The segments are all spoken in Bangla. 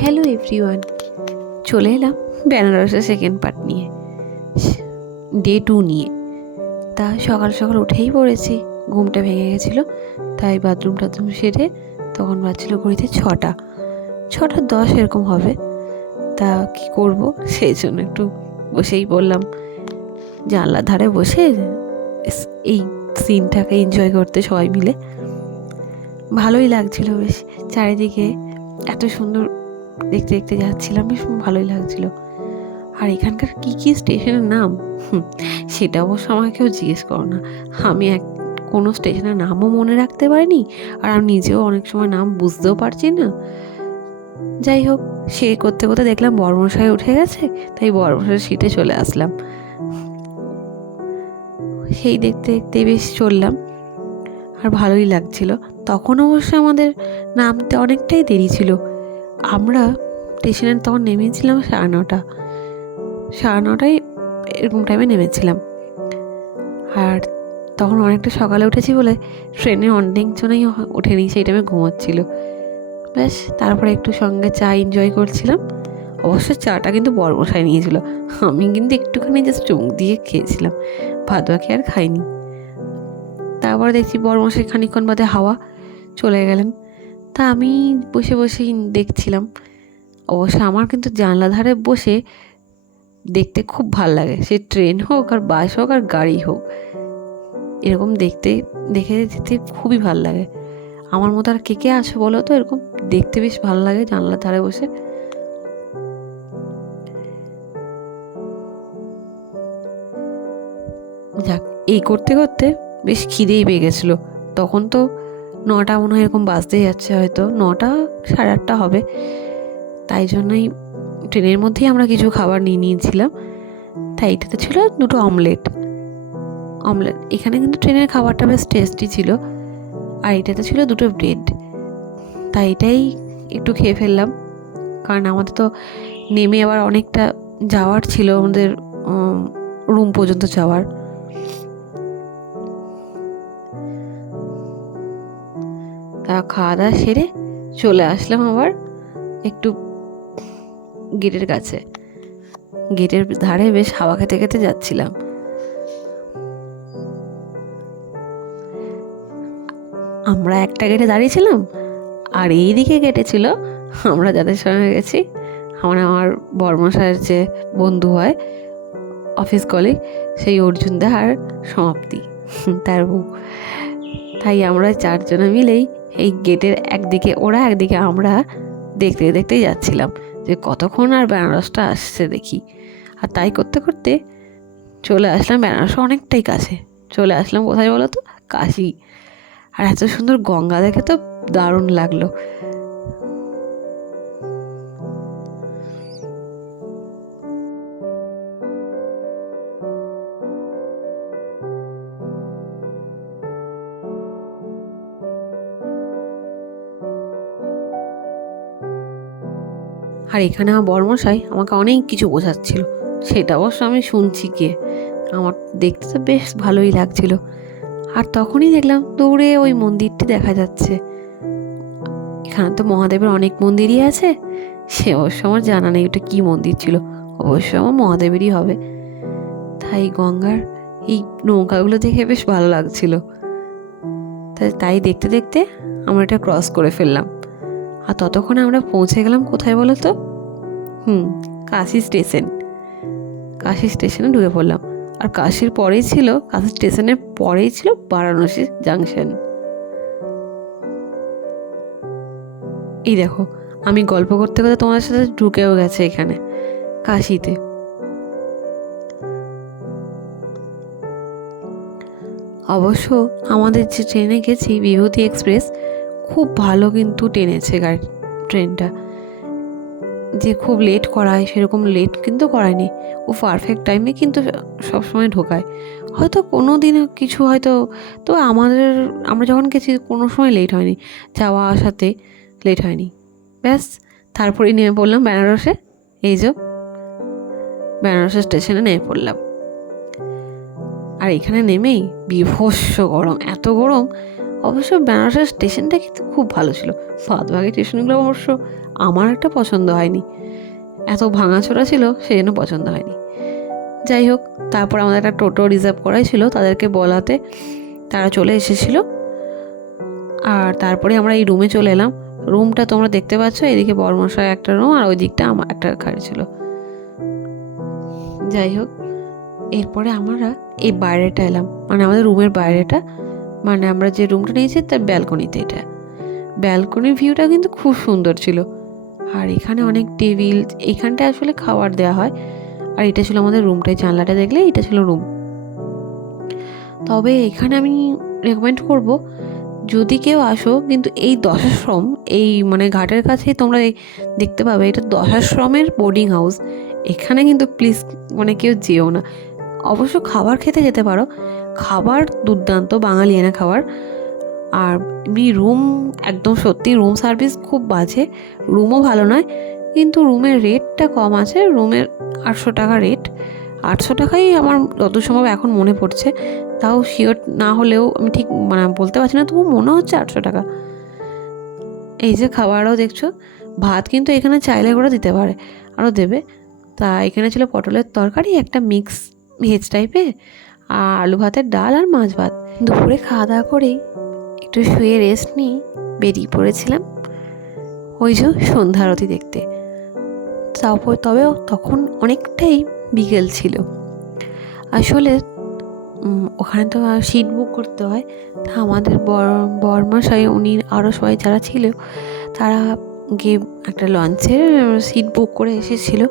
হ্যালো এভরিওয়ান চলে এলাম বেনারসের সেকেন্ড পার্ট নিয়ে। ডে টু নিয়ে। তা সকাল সকাল উঠেই পড়েছি, ঘুমটা ভেঙে গেছিল, তাই বাথরুম টাথরুম সেরে তখন বাজছিল ঘড়িতে ছটা। ছটা দশ এরকম হবে। তা কি করব? সেই জন্য একটু বসেই বললাম জানলার ধারে বসে এই সিনটাকে এনজয় করতে সবাই মিলে। ভালোই লাগছিল বেশ। চারিদিকে এত সুন্দর দেখতে দেখতে যাচ্ছিলাম, বেশ ভালোই লাগছিল। আর এখানকার কি কি স্টেশনের নাম? সেটা অবশ্য আমাকে কেউ জিজ্ঞেস করো না। আমি এক, কোনো স্টেশনের নামও মনে রাখতে পারিনি, আর আমি নিজেও অনেক সময় নাম বুঝতেও পারছি না। যাই হোক, সে করতে করতে দেখলাম বর্মশাই উঠে গেছে, তাই বর্মশাইয়ের সিটে চলে আসলাম। সেই দেখতে দেখতে বেশ চললাম, আর ভালোই লাগছিল। তখন অবশ্য আমাদের নামতে অনেকটাই দেরি ছিল। আমরা স্টেশনে তখন নেমেছিলাম সাড়ে নটা। সাড়ে নটায় এরকম টাইমে নেমেছিলাম। আর তখন অনেকটা সকালে উঠেছি বলে ট্রেনে অনেকজনেই ওঠেনি, সেই টাইমে ঘুমোচ্ছিল। ব্যাস, তারপরে একটু সঙ্গে চা এনজয় করছিলাম। অবশ্য চাটা কিন্তু বরমশাই নিয়েছিল। আমি কিন্তু একটুখানি জাস্ট চুমুক দিয়ে খেয়েছিলাম। ভাত বাকি আর খাইনি। তারপর দেখছি বরমশাই খানিক্ষণ বাদে হাওয়া চলে গেলেন। তা আমি বসে বসেই দেখছিলাম। অবশ্য আমার কিন্তু জানলা ধারে বসে দেখতে খুব ভালো লাগে। সে ট্রেন হোক আর বাস হোক আর গাড়ি হোক, এরকম দেখতে, দেখে যেতে খুবই ভালো লাগে। আমার মতো আর কে কে আছে বলো তো? এরকম দেখতে বেশ ভালো লাগে জানলার ধারে বসে। যাক, এই করতে করতে বেশ খিদেই পেয়ে গেছিল। তখন তো নটা মনে হয় এরকম বাজতেই যাচ্ছে হয়তো। নটা, সাড়ে আটটা হবে। তাই জন্যই ট্রেনের মধ্যেই আমরা কিছু খাবার নিয়ে নিয়েছিলাম। তাই এটাতে ছিল দুটো অমলেট। অমলেট, এখানে কিন্তু ট্রেনের খাবারটা বেশ টেস্টি ছিল। আর এটাতে ছিল দুটো ব্রেড। তাই এটাই একটু খেয়ে ফেললাম। কারণ আমাদের তো নেমে আবার অনেকটা যাওয়ার ছিল আমাদের রুম পর্যন্ত যাওয়ার। তা খাওয়া দাওয়া সেরে চলে আসলাম আবার একটু গেটের কাছে। গেটের ধারে বেশ হাওয়া খেতে খেতে যাচ্ছিলাম। আমরা একটা গেটে দাঁড়িয়েছিলাম আর এই দিকে গেটে ছিল আমরা যাদের সঙ্গে গেছি, আমার আমার বর্মশায়ের যে বন্ধু হয়, অফিস কলিগ, সেই অর্জুন দা আর সমাপ্তি। তার তাই আমরা চারজনে মিলেই এই গেটের একদিকে ওরা, একদিকে আমরা দেখতে দেখতে যাচ্ছিলাম যে কতক্ষণ আর বেনারসটা আসছে দেখি। আর তাই করতে করতে চলে আসলাম বেনারস অনেকটাই কাছে। চলে আসলাম কোথায় বলো তো? কাশি। আর এত সুন্দর গঙ্গা দেখে তো দারুণ লাগল। আর এখানে আমার বর্মশাই আমাকে অনেক কিছু বোঝাচ্ছিল। সেটা অবশ্য আমি শুনছি গিয়ে আমার দেখতে তো বেশ ভালোই লাগছিল। আর তখনই দেখলাম দূরে ওই মন্দিরটি দেখা যাচ্ছে। এখানে তো মহাদেবের অনেক মন্দিরই আছে। সে অবশ্য আমার জানা নেই ওটা কী মন্দির ছিল। অবশ্য আমার মহাদেবেরই হবে। তাই গঙ্গার এই নৌকাগুলো দেখে বেশ ভালো লাগছিল। তাই তাই দেখতে দেখতে আমরা এটা ক্রস করে ফেললাম। আর ততক্ষণে আমরা পৌঁছে গেলাম কোথায় বলো তো? হুম, কাশি স্টেশন। কাশি স্টেশনে ঢুকে পড়লাম। আর কাশির পরেই ছিল, কাশি স্টেশনের পরেই ছিল বারাণসী জাংশন। এই দেখো, আমি গল্প করতে করতে তোমাদের সাথে ঢুকেও গেছে এখানে, কাশিতে। অবশ্য আমাদের যে ট্রেনে গেছি, বিভূতি এক্সপ্রেস খুব ভালো কিন্তু টেনেছে গাড়ি, ট্রেনটা। যে খুব লেট করায়, সেরকম লেট কিন্তু করায়নি। ও পারফেক্ট টাইমে কিন্তু সবসময় ঢোকায়। হয়তো কোনো দিন কিছু হয়তো, তো আমাদের, আমরা যখন গেছি কোনো সময় লেট হয়নি। যাওয়া আসাতে লেট হয়নি। ব্যাস, তারপরেই নেমে পড়লাম বেনারসে। এই যে, বেনারসের স্টেশনে নেমে পড়লাম। আর এখানে নেমেই বিভৎস গরম, এত গরম। অবশ্য বেনারসের স্টেশনটা কিন্তু খুব ভালো ছিল। ফাতবাগি স্টেশনগুলো অবশ্য আমার একটা পছন্দ হয়নি। এত ভাঙাচোরা ছিল সেই জন্য পছন্দ হয়নি। যাই হোক, তারপর আমাদের একটা টোটো রিজার্ভ করাই ছিল তাদেরকে বলাতে। তারা চলে এসেছিল। আর তারপরে আমরা এই রুমে চলে এলাম। রুমটা তোমরা দেখতে পাচ্ছ, এদিকে বর্মশায় একটা রুম আর ওই দিকটা আমার একটা ঘর ছিল। যাই হোক, এরপরে আমরা এই বাইরেটা এলাম। মানে আমাদের রুমের বাইরেটা মানে আমরা যে রুমটা নিয়েছি তার ব্যালকনিতে এটা। ব্যালকনির ভিউটা কিন্তু খুব সুন্দর ছিল। আর এখানে অনেক টেবিল, এখানটায় আসলে খাবার দেওয়া হয়। আর এটা ছিল আমাদের রুমটাই জানলাটা দেখলে এটা ছিল রুম। তবে এখানে আমি রেকমেন্ড করব, যদি কেউ আসো, কিন্তু এই দশাশ্রম, এই মানে ঘাটের কাছেই তোমরা দেখতে পাবে, এটা দশাশ্রমের বোর্ডিং হাউস এখানে কিন্তু প্লিজ মানে কেউ যেও না। অবশ্য খাবার খেতে যেতে পারো খাবার, দুর্দান্ত বাঙালিয়ানা খাবার। আর এমনি রুম একদম সত্যি রুম সার্ভিস খুব বাজে। রুমও ভালো নয়, কিন্তু রুমের রেটটা কম আছে। রুমের আটশো টাকা রেট আটশো টাকাই আমার যত সম্ভব এখন মনে পড়ছে। তাও শিওর না হলেও আমি ঠিক মানে বলতে পারছি না, তবু মনে হচ্ছে আটশো টাকা। এই যে খাবারও দেখছ, ভাত কিন্তু এখানে চাইলে করে দিতে পারে, আরও দেবে। তা এখানে ছিল পটলের তরকারি, একটা মিক্স ভেজ টাইপের আর আলু ভাতের ডাল আর মাছ ভাত। দুপুরে খাওয়া দাওয়া করেই একটু শুয়ে রেস্ট নিয়ে বেরিয়ে পড়েছিলাম। ওই যে সন্ধ্যা আরতি দেখতে। তারপর তবেও তখন অনেকটাই বিকেল ছিল। আসলে ওখানে তো সিট বুক করতে হয়। তা আমাদের বর বরমাশাই উনি আরও সবাই যারা ছিল, তারা গিয়ে একটা লঞ্চের সিট বুক করে এসেছিল।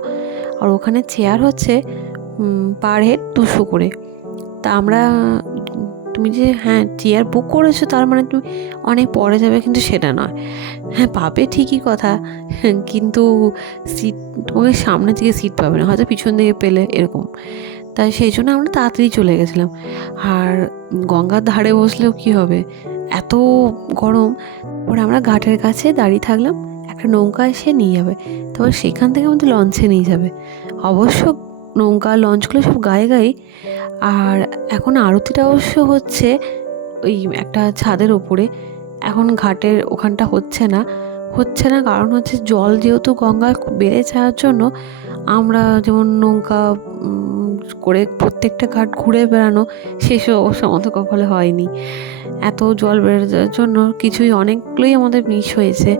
আর ওখানে চেয়ার হচ্ছে পার হেড দুশো করে। তা আমরা, তুমি যে হ্যাঁ চেয়ার বুক করেছ তার মানে তুমি অনেক পরে যাবে, কিন্তু সেটা নয়। হ্যাঁ পাবে ঠিকই কথা। কিন্তু সিট তোমাকে সামনের দিকে সিট পাবে না, হয়তো পিছন দিকে পেলে এরকম। তাই সেই জন্য আমরা তাড়াতাড়ি চলে গেছিলাম। আর গঙ্গার ধারে বসলেও কি হবে? এত গরম। পরে আমরা ঘাটের কাছে দাঁড়িয়ে থাকলাম, একটা নৌকা এসে নিয়ে যাবে। তারপর সেখান থেকে আমাদের লঞ্চে নিয়ে যাবে। অবশ্য নৌকা লঞ্চগুলো সব গায়ে গায়ে আর এখন আরতিটা অবশ্য হচ্ছে ওই একটা ছাদের ওপরে। এখন ঘাটের ওখানটা হচ্ছে না। হচ্ছে না কারণ হচ্ছে জল যেহেতু গঙ্গায় বেড়ে যাওয়ার জন্য আমরা যেমন নৌকা করে প্রত্যেকটা ঘাট ঘুরে বেড়ানো সেসব অবশ্য আমাদের কপালে হয়নি। এত জল বেড়ে যাওয়ার জন্য কিছুই অনেকগুলোই আমাদের মিস হয়েছে।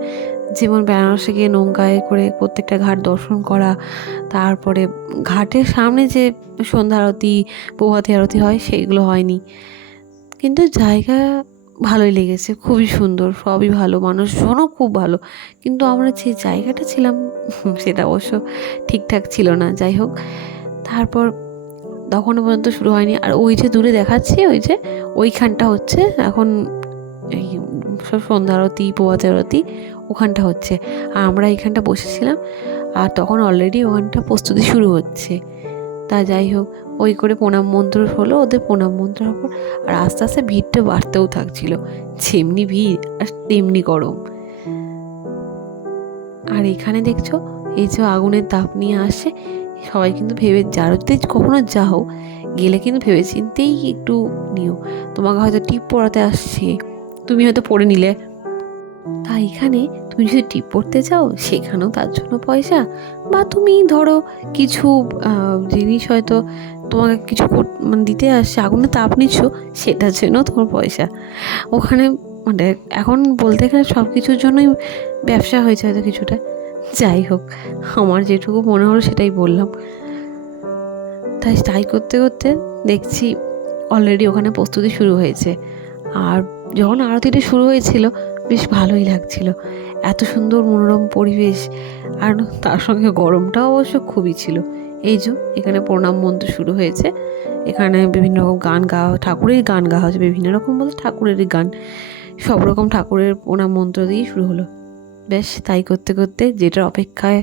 যেমন বেনারসে গিয়ে নৌকায় করে প্রত্যেকটা ঘাট দর্শন করা, তারপরে ঘাটের সামনে যে সন্ধ্যা আরতি, প্রভাতী আরতি হয়, সেইগুলো হয়নি। কিন্তু জায়গা ভালোই লেগেছে, খুবই সুন্দর, সবই ভালো, মানুষজনও খুব ভালো। কিন্তু আমরা যে জায়গাটা ছিলাম, সেটা অবশ্য ঠিকঠাক ছিল না, যাই হোক। তারপর তখনও পর্যন্ত শুরু হয়নি। আর ওই যে দূরে দেখাচ্ছে, ওই যে ওইখানটা হচ্ছে, এখন এই সন্ধ্যা আরতি প্রভাত ওখানটা হচ্ছে। আর আমরা এখানটা বসেছিলাম, আর তখন অলরেডি ওখানটা প্রস্তুতি শুরু হচ্ছে। তা যাই হোক, ওই করে প্রণাম মন্ত্র হলো, ওদের প্রণাম মন্ত্র হওয়ার আর আস্তে আস্তে ভিড়টা বাড়তেও থাকছিল। যেমনি ভিড়, আর তেমনি গরম। আর এখানে দেখছ, এই যে আগুনের তাপ নিয়ে আসে, সবাই কিন্তু ভেবে, যারা কখনো যাও, গেলে কিন্তু ভেবে চিন্তেই একটু নিও। তোমাকে হয়তো টিপ পড়াতে আসছে। তুমি হয়তো পড়ে নিলে। তা এখানে তুমি যদি টিপ পড়তে চাও, সেখানেও তার জন্য পয়সা। বা তুমি ধরো কিছু জিনিস হয়তো তোমাকে কিছু মানে দিতে আসছে, আগুনে তাপ নিচ্ছ, সেটার জন্য তোমার পয়সা। ওখানে মানে এখন বলতে গেলে সব কিছুর জন্যই ব্যবসা হয়েছে হয়তো কিছুটা। যাই হোক, আমার যেটুকু মনে হলো সেটাই বললাম। তাই তাই করতে করতে দেখছি অলরেডি ওখানে প্রস্তুতি শুরু হয়েছে। আর যখন আরতিটা শুরু হয়েছিল, বেশ ভালোই লাগছিল। এত সুন্দর মনোরম পরিবেশ আর তার সঙ্গে গরমটাও অবশ্য খুবই ছিল। এই যে, এখানে প্রণাম মন্ত্র শুরু হয়েছে। এখানে বিভিন্ন রকম গান গাওয়া ঠাকুরের গান গাওয়া হচ্ছে বিভিন্ন রকম বলতে ঠাকুরেরই গান। সব রকম ঠাকুরের প্রণাম মন্ত্র দিয়েই শুরু হলো। বেশ, তাই করতে করতে যেটার অপেক্ষায়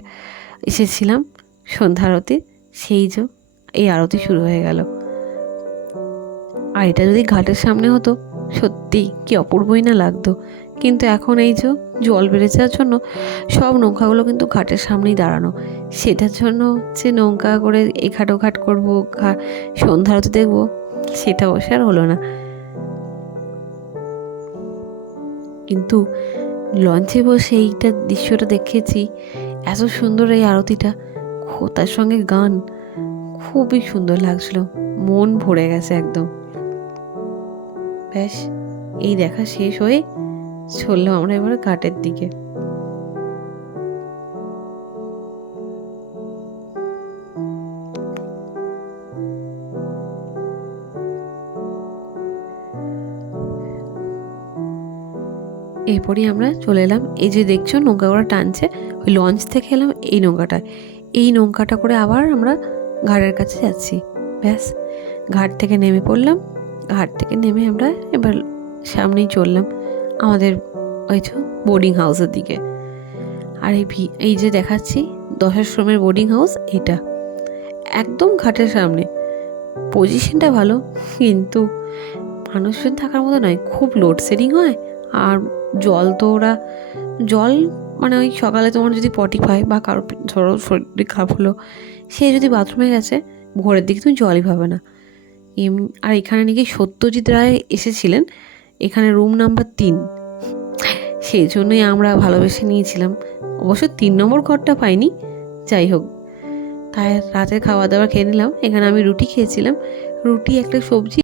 এসেছিলাম সন্ধ্যা আরতি, সেই যে, এই আরতি শুরু হয়ে গেল। আর এটা যদি ঘাটের সামনে হতো সত্যি কি অপূর্বই না লাগতো। কিন্তু এখন এই যে জল বেড়ে যাওয়ার জন্য সব নৌকাগুলো কিন্তু ঘাটের সামনেই দাঁড়ানো। সেটার জন্য যে নৌকা করে এঘাট ওঘাট করব সন্ধ্যা আরতি দেখব, সেটা অবশ্য আর হলো না। কিন্তু লঞ্চে বসে এইটা দৃশ্যটা দেখেছি, এত সুন্দর এই আরতিটা। তার সঙ্গে গান, খুবই সুন্দর লাগছিল, মন ভরে গেছে একদম। ব্যাস, এই দেখা শেষ হয়ে চললাম আমরা এবার ঘাটের দিকে। এরপরই আমরা চলে এলাম, এই যে দেখছ নৌকা টানছে, ওই লঞ্চ থেকে এলাম এই নৌকাটায়। এই নৌকাটা করে আবার আমরা ঘাটের কাছে যাচ্ছি। ব্যাস, ঘাট থেকে নেমে পড়লাম। ঘাট থেকে নেমে আমরা এবার সামনেই চললাম আমাদের ওই যে বোর্ডিং হাউসের দিকে। আর এই এই যে দেখাচ্ছি দশাশ্রমের বোর্ডিং হাউস এইটা একদম ঘাটের সামনে। পজিশনটা ভালো, কিন্তু মানুষজন থাকার মতো নয়, খুব লোডশেডিং হয়। আর জল তো ওরা জল মানে ওই সকালে তোমার যদি পটি পায় বা কারও ধরো শরীর খারাপ হলো, সে যদি বাথরুমে গেছে, ভোরের দিকে তুমি জলই পাবে না। আর এখানে নাকি সত্যজিৎ রায় এসেছিলেন। এখানে রুম নাম্বার তিন। সেই জন্যই আমরা ভালোবেসে নিয়েছিলাম। অবশ্য তিন নম্বর ঘরটা পাইনি। যাই হোক, তাই রাতের খাওয়া দাওয়া খেয়ে নিলাম। এখানে আমি রুটি খেয়েছিলাম। রুটি, একটা সবজি